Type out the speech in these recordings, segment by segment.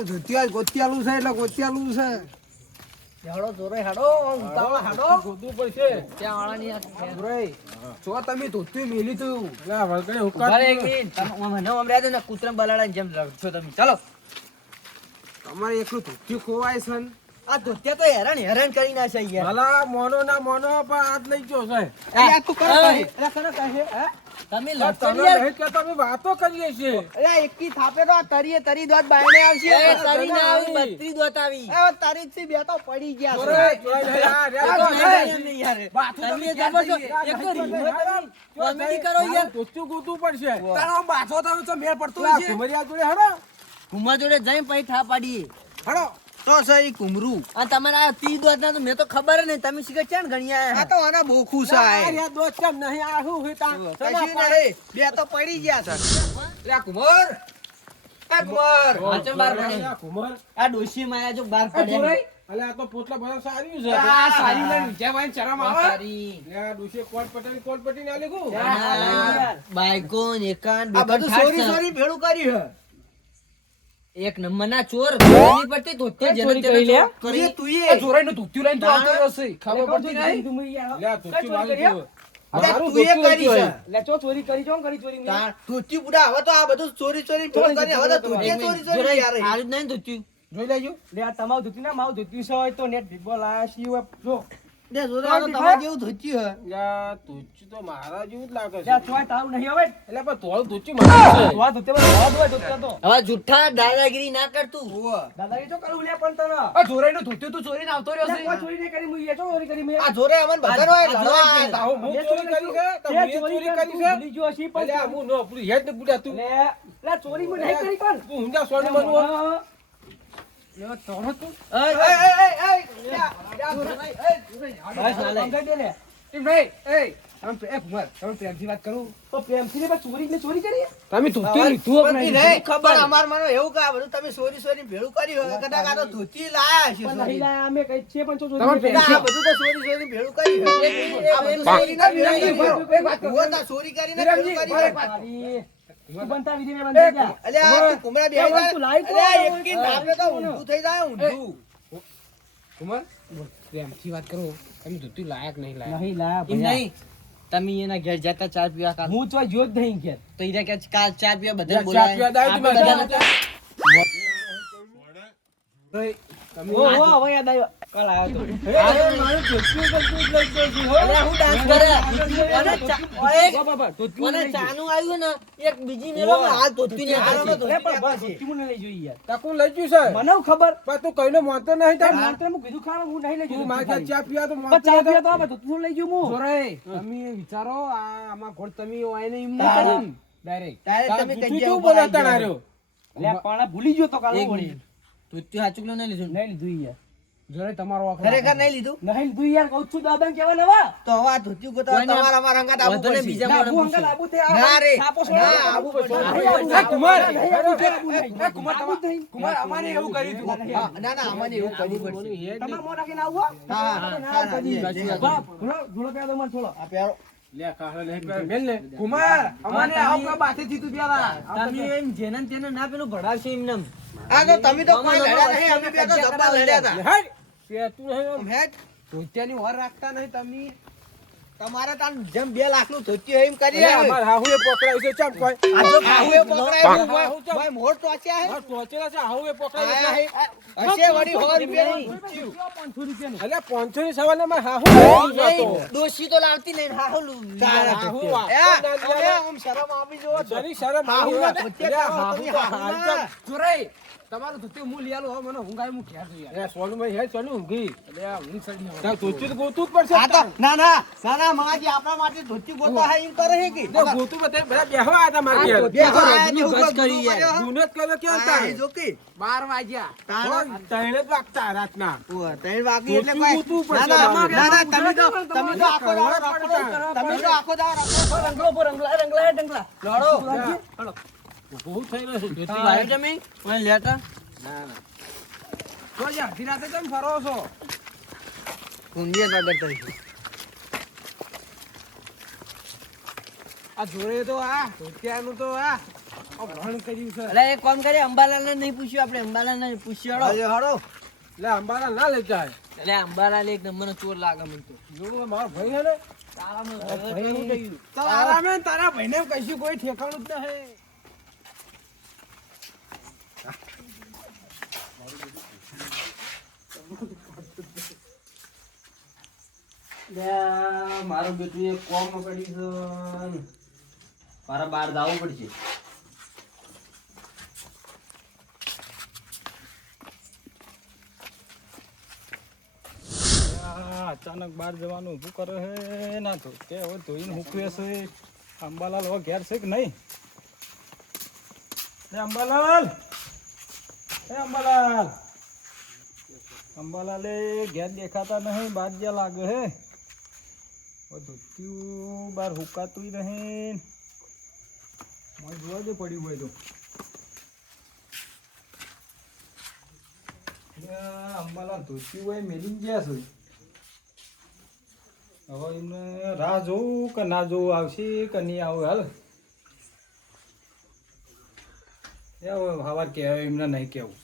તમારું ધોતિયા ગોતિયાલું છે એટલે ગોતિયાલું છે. હેડો જોરે હેડો ઉતાવળ હેડો ગોતવું પડશે. ત્યાં વાળાની આ જોરે જો તમે ધોતિયું મેલી તું ના વળગડે હુક્કા ઉભા રહે એક મિનિટ તમે મને હમણાં ને કૂતરા બલાડાની જેમ છો તમે ચાલો તમારે એકલું ધોતિયું ખોવાય છે ને. આ ધોતિયા તો હેરાન કરી નાખે યાર ભલા મોનો ના મોનો પણ આજ લઈ ગયો છે. અરે તું કરે અરે, કહે. અરે કરે કહે, હે? તમે તમે લડશો ને યાર નહીં કહેતા, અમે વાતો કરીએ છીએ. અરે એકી થાપે તો આ તરીએ તરી દોત બાયણે આવશે. એ તારી ના આવી 32 દોત આવી એ તારી જ થી બે તો પડી ગયા છે. જોરે, જોરે, યાર, યાર, આ તો જોરે. એમ નહીં યાર બાથું તમે તમે જબરજસ્ત ક્યાં એક તો જઈએ? કોમેડી કરો યાર ધોતિયું ગોતવું પડશે. તારો બાથો તો તો મેળ પડતો પેલા છે. ઘુમરિયા જોડે હેડો. ઘુમા જોડે જઈને પછી થા પાડીએ હળો તો સહી કુમરું. આ તમારા આ 30 દોત ના તો મેં તો ખબર જ નહીં તમે શીખે ચાણ ગણી આ આયા તો આના બોખું છે. યાર, યાર, દોસ્ત કેમ નહીં? આ શું હોય તાં? કશી નહીં. બે તો પડી ગયા છે. લે કુમાર. એ કુમાર. હાચો બાર પડે. આ ઘુમર. આ ડોશી માયા જો બાર એ પડે જોરાઈ. અલે આ તો પોટલા બધા સાર્યું છે. આ સારી લઈને વિજયભાઈ શરમ આવે. તારી લે, આ ડોશીએ કોટ પટેલ ને આલી ગયું. બાઈકો ને એકાન આ બેકાન બધું ઠાક સોરી છે. સોરી ભેળું કર્યું એક નંબર ના ચોર કોની પડતી તો તે જેને ચોરી તેને કરી લે. ચોર કરી છે. તુંએ જોરાઈનું ધોતિયું લઈને તો આવતો રહ્યો છે. ખબર ખબર પડતી પડતી નહીં. લે, આ ધોતિયું વાળી ગયું. અરે મારું તુંએ ધોતિયું કરી હતું છે. અહીં. તાર ધોતિયું પૂરા હવે તો આ બધું ચોરી ચોરી ભેળું કરીને હવે તો ધોતિયે ચોરી ચોરી યાર. હારું જ નહીં ધોત્યું. જોઈ લેજો. લે જોરા આનો તમારા જેવું ધોતિયું હે. યા, ધોતિયું તો મારા જેવું જ લાગે છે. એટલે પણ થોડું ધોતિયું મારું છે. હવે જુઠ્ઠા દાદાગીરી ના કરતું આ જોરાઈનું ધોતિયું તું ચોરીને આવતો રહ્યો છે. આ જોરે અમન બધાનો આ લડવા આયા તા. હું ચોરી કરી છે? તો મેં ચોરી કરી છે? અલે, આ હું નો પૂરી હેડ ને પૂરા તું. તું ઊંધા સોનું બનવું હોય? લેવા તોડો તું. એ, એ, જોરાઈ, એ, જોરાઈ. બસ નાલે. એમ નહીં. એ, કુમાર, તમે પ્રેમથી વાત કરું. તમે ધોતિયું લીધું હોય કે નહીં? નહીં, ખબર. પણ અમાર મને એવું કે આ બધું તમે સોરી સોરી ભેળું કર્યું હોય. કદાચ આ તો ધોતી લાયા હશે સોરી. ના, આ બધું તો સોરી સોરી ભેળું કર્યું હોય. આ બધું સોરી ના ભેળું કર્યું હોય. હું તો ચોરી કરીને ભેળું કર્યું હોય. અલ્યા, તું કુમરા બેહી જા. અલ્યા, એકી ધાબે તો ઊંધું થઈ જાય, ઊંધું. કુમાર, પ્રેમથી વાત કરો. તમે ધોતિયું લાયક નહીં લાયક. એમ નહીં તમે એના ઘેર જતા ચા પીવા કાલ તો ઈરા કે કાલ ચા પીવા બધા ચા બોલાવે પીવા દાવ આપણે તમે. બધા નતા? અરે હું ડાન્સ કરે અને ચાનું આવ્યું ને એક બીજી મેલો હાલ ધોતી ને હાલ તો તકું લઈ ગયું છે. પણ તું કઈને માનતો નહીં તાર. તું મારા ઘેર ચા પીવા તો માનતો નહીં. જોરાઈ, તમે વિચારો આ આમાં ઘોડ તમે હોય ને એમ નહીં તારા. કર્યું ને? Direct. ડાયરેક્ટ તમે જૂઠું કજિયા કેવું ઉપર બોલાતા આવી ના જાઓ. રહ્યો. ધોતી હાચું નહીં લીધું જોરાઈ, તમારો વાંક ખરેખર નહીં લીધું તો હવે આ ધોતી ગોતા કોઈને- તમારા અમારા હંગાત આબુ વધુ ને પડશે. બીજા મોઢે પૂછો. ના રે ના આબુ પડશે. એ કુમાર, એ કુમાર, અમારે એવું કર્યું હતું. હા, ના ના અમને એવું કરવું પડશે હા હા આ પ્યારો લે, કાહળો નહીં પેલા મેલ ને. કુમાર, અમારે આવું કાં બાથે થયું પેલા. તમે એમ જેને ને તેને ના પેલું ભણાવશો એમને એમ. આ તો તમે તો કોઈ લડ્યા નહીં, અમે બે તો ધબ્બા લડ્યા હતા. લે, હાટ. પેતું નહીં આમ. હેટ, ધોતિયાની ઓર રાખતા નહીં તમે. તમારે તાન જેમ 2 લાખનું ધોતિયું એમ કરી લે, આવે. અમાર હાહુએ પકડાયું છે, ચમ કોઈ? આ તો ખાવું એ પકડાય હા, ભાઈ, હા, ભાઈ મોર ટોચ્યા હે. હા, ટોચેલા છે, હાહુએ પકડાયું આયા છે. હે. હશે વળી 100 રૂપિયાનું ધોતિયું. અલે, 500 ની સવાલ અમાર હાહુ નહીં, ડોશી તો લાવતી નહીં હાહુલું. હાહુ એ, તમે આમ શરમ આપી જુઓ છો. જરી શરમ હાહુ આવી ના હોય. ધોતિયા લે, ખાઓ, હાહુ તમે તો હાહુ હાલચાલ. ના. જોરાઈ, તમારું ધોતિયું હું લઈ આલું, હવે મને ઊંઘાય હું ઘેર જઈ આલું. લે, સોનુભાઈ, હે, સોનુ ઊંઘી. અલે, આ ઊંઘ ચડી આવે. તાર ધોતિયું તો ગોતવું જ પડશે. આ તો ના ના ના ના મામાજી આપણા માટે ધોતી ગોતા હે એમ કરે હે કે લે, ગોતું બધા બેહવા આયા તા મારા ઘેર. બે આ આયા બધું જેવું બસ કરી યાર. કર્યો. ગુનો જ કર્યો કેમ આ તારે? એ જો કે 12 વાગ્યા. ત્રણે જ વાગતા રાતના. ઓય, 3 વાગી એટલે ધોતિયું કોઈ ગોતવું પડશે ના ના મારે. ના ના તમે તો આખો દાડો રખડો. તમે તો આખો દાડો રખડો. લડો. બહુ થઈ રહ્યું છે. ધોતી લાવ્યો તમે? ઓય લેતા. તો યાર, અડધી રાતે કેમ ફરો છો? કુંડિયા નગર તરીકે. આ જોડે તો આ ધોતિયાનું તો આ ભણ કર્યું છે અરે એક કામ કરીએ અંબાલાલને નહીં પૂછ્યું આપણે અંબાલાલને પૂછ્યો હાલો, હાલો. એટલે અંબાલા ના લઈ જાય એટલે અંબાલાલ એક નંબરનો ચોર લાગે મને તો જો મારો ભાઈ છે ને તારા મેં તારા ભાઈને કશું કોઈ ઠેકાણું જ નહીં મારું બેટું એક કોમ પડી છે મારા બહાર જવું પડશે અચાનક બહાર જવાનું ઊભું કરે છે ના તો તે હવે ધોઈને મૂકવે છે અંબાલાલ હવે ઘેર છે કે નહીં અંબાલાલ અંબાલાલે ઘેર દેખાતા નહીં બહાર જ્યાં લાગે હે ધોત્યું બહાર હુકાતું નહીં મારે જોવા દે પડ્યું હોય તો અંબાલાલ ધોત્યું હોય મેલી ગયા છે હવે એમને રાહ જોવું કે ના જોવું આવશે કે નહીં આવે હાલ હવાર કહેવાય એમને નહીં કહેવું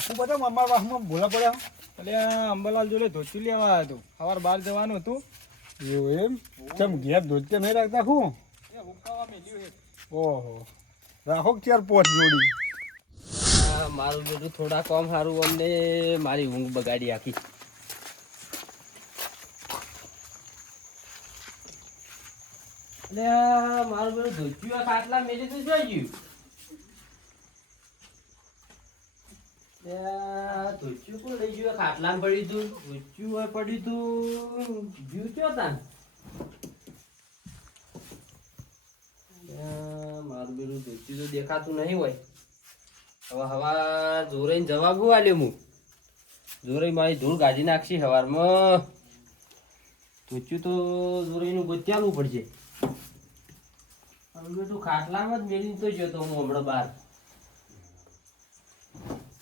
શું બધા અમારા વાસમાં ભૂલા પડ્યા એટલે અંબાલાલ જોડે ધોતી લેવા આવ્યો હતો સવાર બહાર જવાનું હતું એવું એમ કેમ ઘેર ધોતી નહીં રાખતા શું ઓહો રાખો ચાર પોચ જોડી મારું બેટું થોડા કોમ સારું અમને મારી ઊંઘ બગાડી આખી એટલે મારું બેટું ધોત્યું ખાટલા મેલી તો જોઈ ગયું ધોત્યું પણ લઈ ગયું ખાટલા પડ્યું તું ધોત્યું હોય પડ્યું તું જીવ ચો તાન મારું બેટું ધોત્યું તો દેખાતું નહીં હોય હવે હવા જોરાઈને જવાબ આલ્યો હું જોરાઈ મારી ધૂળ ગાડી નાખશી હવારમાં ધોચ્યું તો જોરાઈનું ગોત્યાલું પડશે બેટું ખાટલામાં જ મેળીને તો જતો હું હમણાં બહાર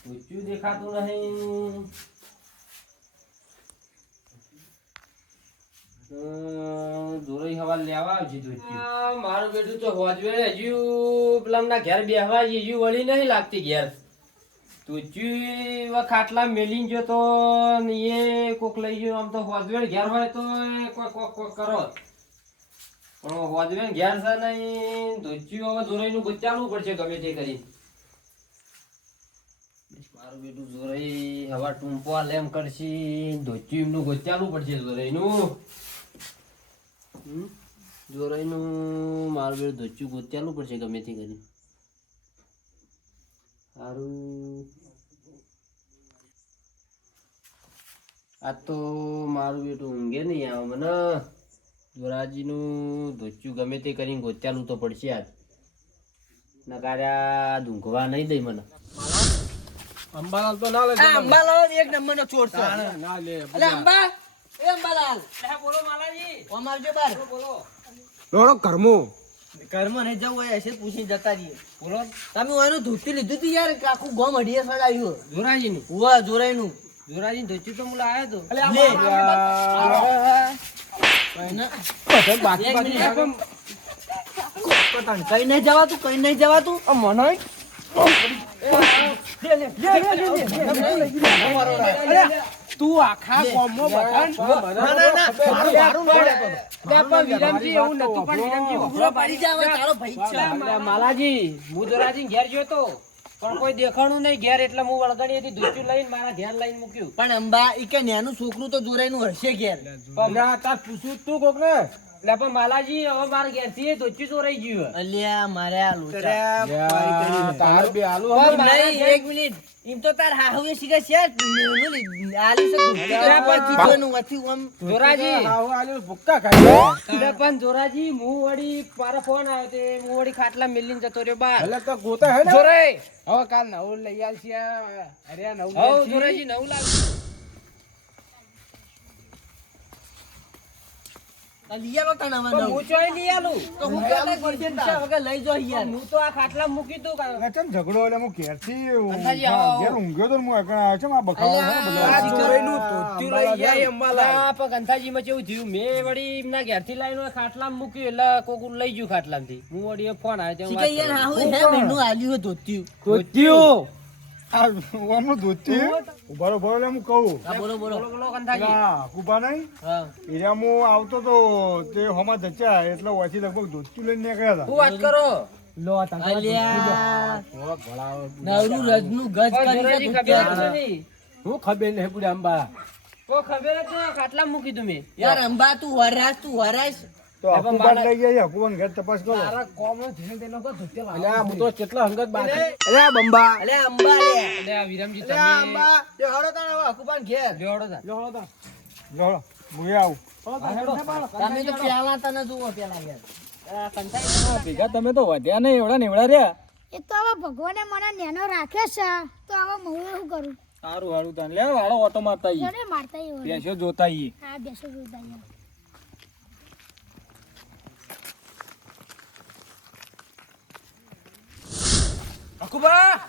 ધોચ્યું દેખાતું નહીં જોરાઈ હવા લેવા આવશે ધોચ્યું મારું બેટું તો હોજવે હજુ પેલા ઘેર બેહવા હજુ વળી નહીં લાગતી ઘેર ધોચ્યું ખાટલા મેલીને ગયો તો એ કોક લઈ ગયો આમ તો હોજવે ઘેર હોય તો કોક કરો પણ હોજવે ઘેર છે નહીં ધોચ્યું હવે જોરાઈનું ગોચાલવું પડશે ગમે તે કરી મારું બેટું જોરાઈ હવા ટૂંપવા લેમ કરશે ધોચ્યું એમનું ગોચાલવું પડશે જોરાઈનું જોરાઈનું મારું બેટું ધોચ્યું ગોચાલવું પડશે ગમે તે કરી સારું આ તો મારું બેટું ઊંઘે નહીં આવે મને જોરાજીનું ધોચ્યું ગમે તે કરીને ગોચાલવું તો પડશે આજ નકાર્યા ઊંઘવા નહીં દઈ મને અંબાલાલ તો ના લે અંબાલાલ એક નંબરનો ચોર છે ના લે અલે અંબા એ અંબાલાલ બોલો માલાજી ઓમ આવજો બાર બોલો લોડો કરમો ઘરમાં નહીં જવું હોય હશે પૂછી જતા રહીએ બોલો તમે ઓનું ધોતી લીધું હતું યાર આખું ગોમ હડીએ સડાયું જોરાજીનું ઉવા જોરાઈનું જોરાજી ધોતી તો મુલા આવ્યો તો કઈ નહીં જવાતું કઈ નહીં જવાતું મને તું આખા ગામમાં માલાજી હું જોરાજી ઘેર ગયો તો પણ કોઈ દેખાણું નહીં ઘેર એટલે હું વળગણી હતી ધોચું લઈને મારા ઘેર લઈને મૂક્યું પણ અંબા ઈ કે નેનું છોકરું તો જોરાઈનું હશે ઘેર તાર પૂછું તું કોક ને એટલે પણ માલાજી હવે મારા ઘેર થી ધોચું ચોરાઈ ગયું અલ્યા મારે તાર બે આલુ એક મિનિટ એમ તો તાર હાહુએ શીખે છે આલી છે જોરાજી આલુ ભુક્કા ખાય પણ જોરાજી હું વળી મારા ફોન આવ્યો તે હું વળી ખાટલા મેલીને જતો રહ્યો બાર એટલે તો ગોતા હે ને જોરાઈ હવે કાલ નવું લઈ આવશે અરે નવું હવ જોરાજી નવું લાવ લઈ આલો તને હવે પણ હું ચોય લઈ આલું તો હું કહેતા પૂછ્યા વગર લઈ જો યાર હું તો આ ખાટલા મૂકી દઉં કેમ ઝઘડો એટલે હું ઘેરથી અંધાજી આવો. ઘેર ઊંઘ્યો તો હું એકણ આવ્યો છું આ બખાડો છે ને બધો. આ ચોરીનું ધોતિયું લઈ જાય અંબાલાલ. ના પણ ગંથાજીમાં કેવું થયું મેં વળી એમના ઘેરથી લાવીને ખાટલામાં મૂક્યું એટલે કોક લઈ ગયું ખાટલામાંથી હું વળી એ ફોન આવ્યો શીખે યાર હાહુ હે મહિનું આલ્યું ધોત્યું ધોતિયું. આ ઓમનું ધોતિયું ઉભારો ઉભારો એટલે હું કહું હા બોલો બોલો બોલો ગંથાજી પેલા કુબા નહીં હા એરિયા હું આવતો તો તે હોમાં ધચ્યા એટલે ઓછી લગભગ ધોતિયું લઈને નીકળ્યા હતા. શું વાત કરો લો આ તારા અલ્યા ભલાવો. નવરું રજનું ગજ જોરાજી કરી ખબર જ નહીં. હું ખબર નહીં બુડા અંબા. કોઈ ખબર જ નહીં ખાટલામાં મૂકી દઉં મેં યાર અંબા તું વરાસ તો હકુબાદ લઈ ગયા હકુબાન ઘેર તપાસ કરો. તારા કોમનો ધીરે ધીરે નતો ધોતિયા લાવો. અલ્યા હું તો કેટલા હંગત બાકી. અલ્યા બંબા અલ્યા અંબા લે એટલે આ વિરમજી તમે અલ્યા અંબા તે હળો તને હવે હકુબાન ઘેર જોડો તા. લો હળો તા. લો હું એ આવું. તમે તો પ્યાલા તને જુઓ પેલા યાર આ ગંથાજી ભેગા તમે તો વધ્યા નહીં એવડા નેવડા રહ્યા. એ તો હવે ભગવાને મને નેનો રાખ્યો છે તો હવે હું શું કરું સારું હારું તને લે વાળો ઓટો મારતા ઈ. જોને મારતા ઈ હોય. બેસ્યો જોતા ઈ. હા બેસો જોતા યાર. અકુબા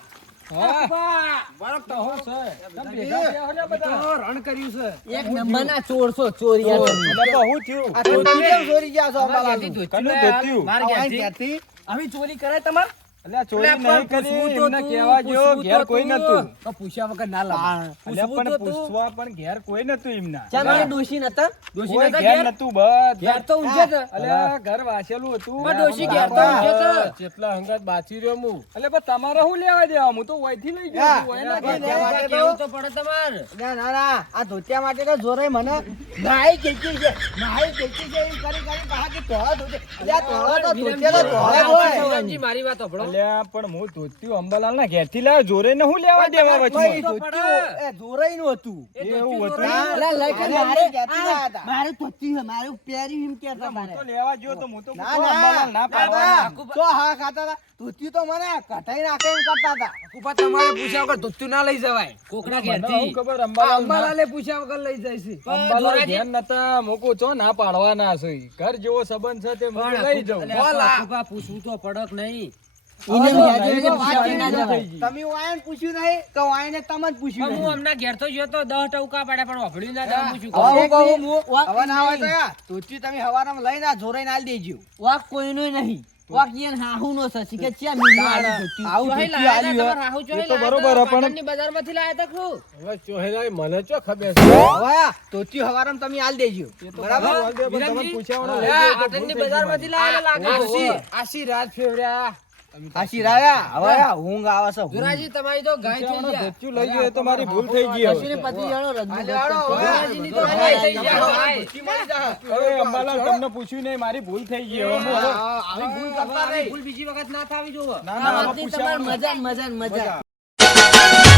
બરક તો હું છે તમે ભેગા થયા હો લ્યા બધા. રણ કર્યું છે. એક નંબરના ચોર છો ચોરિયા તમે. એટલે તો હું થયું આ ધોતી કેમ ચોરી ગયા છો મારા અંબાલાલ ઘેરથી કનું ધોતિયું ધોતિયું? મારા આવા ઘેરથી. ક્યાંથી આવી ચોરી કરાય તમાર? અલ્યા ચોરી અલ્યા નહીં પણ કરી પૂછવું તો એમને તું, કહેવા જો પૂછવું ઘેર તો કોઈ તું. નતું. તો પૂછ્યા વગર ના લાવા. અલ્યા પૂછવું પણ તો તું. પૂછવા પણ ઘેર કોઈ નતું એમના. ચા મારે ડોશી નતા ડોશી કોઈ નતા ઘેર ઘેર? નતું બસ. ઘેર તો ઊંઘે છે. અલ્યા ઘર વાસેલું હતું. પણ ડોશી ઘેર તો ઊંઘે છે. જેટલા હંગાત બાચી રહ્યો હું. અલ્યા પણ તમારે શું લેવા દેવા? હું તો વયથી લઈ ગયો છું. વયના ઘેર. ધોતિયા માટે તો કેવું તો પડે તમારે. ના ના ના આ ધોતિયા માટે તો જોરે મને નાઈ કેકી છે એમ કરી પાહા કે તોળા ધોતે અલ્યા તોળા તો ધોતિયા તો તોળા હોય વિરમજી, મારી વાત સાંભળો. અલ્યા પણ હું ધોતિયું અંબાલાલના ઘેરથી લાવ્યો. જોરે ને હું લેવા દેવા કોઈ વચમાં? ધોતિયું એ જોરાઈનું હતું એ એવું ધોતિયું હતું? જોરાઈ. અલ્યા લઈ કે અરે, મારે ક્યાંથી લાયા હતા? મારે ધોતિયું છે મારે પહેર્યું એમ કહેતા હું મારે તો લેવા ગયો તો હું તો ના પૂછો અંબાલાલ ના પાડવાના. ના તો હા ખાતા હતા ધોતિયું તો મને કટાઈ નાખે એમ કરતા હતા કુપા તમારે પૂછ્યા વગર ધોતિયું ના લઈ જવાય. કોકના મને ઘેરથી. શું ખબર આ અંબાલાલ ના- અંબાલાલે પૂછ્યા વગર લઈ જાય છે. પણ અંબાલાલ જોરાજી- ઘેર નતા મૂકું છો ના પાડવાના છે. ઘર જેવો સંબંધ છે તે પણ મને લઈ જાઉં. અલ્યા, બોલ આ. આખું પૂછવું તો પડક નહીં. એને હવે વ્યાજે નહીં તો વાંચી ના પૂછ્યા જવાય. થઈ ગઈ. તમે વાયન પૂછ્યું નહીં કે વાયને તમે જ પૂછ્યું પણ નહીં. હું હમણાં ઘેર તો ગયો તો 10 ટકા પાડ્યા પણ વાપર્યું ના થાય. હું શું હવે કરું? હું કહું, હવે ના હોય તો યાર, ધોતિયું તમે હવારમાં લઈને આ જોરાઈને આલી દેજો. વાંક કોઈનું નહીં. વાંક ઈયન હાહુનો છે. શીખે છે મીનું આલી ધોતિયું. આવું ચોહી ધોતિયું લાયા આલ્યું તા, હે. તમારા હાહુ ચોહી એ તો લાયા બરોબર તા, હે, પણ- પાટણની બજારમાંથી લાયા તા ખરું. હવે ચોહેલાએ મને ચો ખબર છે. હવે આ ધોતિયું હવારમાં તમે આલી દેજો. બરાબર બરાબર? પણ તમને વિરમજી, પૂછ્યાવાનો લઈ આ ગયો તો પાટણની ભૂલ થઈ ગઈ બજારમાંથી મારી. લાયેલા લાગે છે. આશી રાત ફેવર્યા. આશીર્વાયા. હવે આ ઊંઘ આવે છે. ઊંઘ. જોરાજી, તમારી તો ગાય થઈ પૂછ્યાવાનો ગયા. ધોતિયું લઈ ગયો એ તો મારી ભૂલ થઈ ગઈ કશું હવે. ને પતિ જાણો રજનું હાલે હાલો, કરતો. જોરાજીની તો ગાય થઈ ગયા, ગાય. ધોતિયું મળી જાય. હવે અંબાલાલ તમને પૂછ્યું નહીં મારી ભૂલ થઈ ગઈ હવે હું હવે- આવી ભૂલ કરતા આવી નહીં. ભૂલ બીજી વખત ના થાવી જોવો. ના આ ના હવે વાતની તમારે પૂછ્યાવાનો. મજા ને મજા ને મજા. મજા.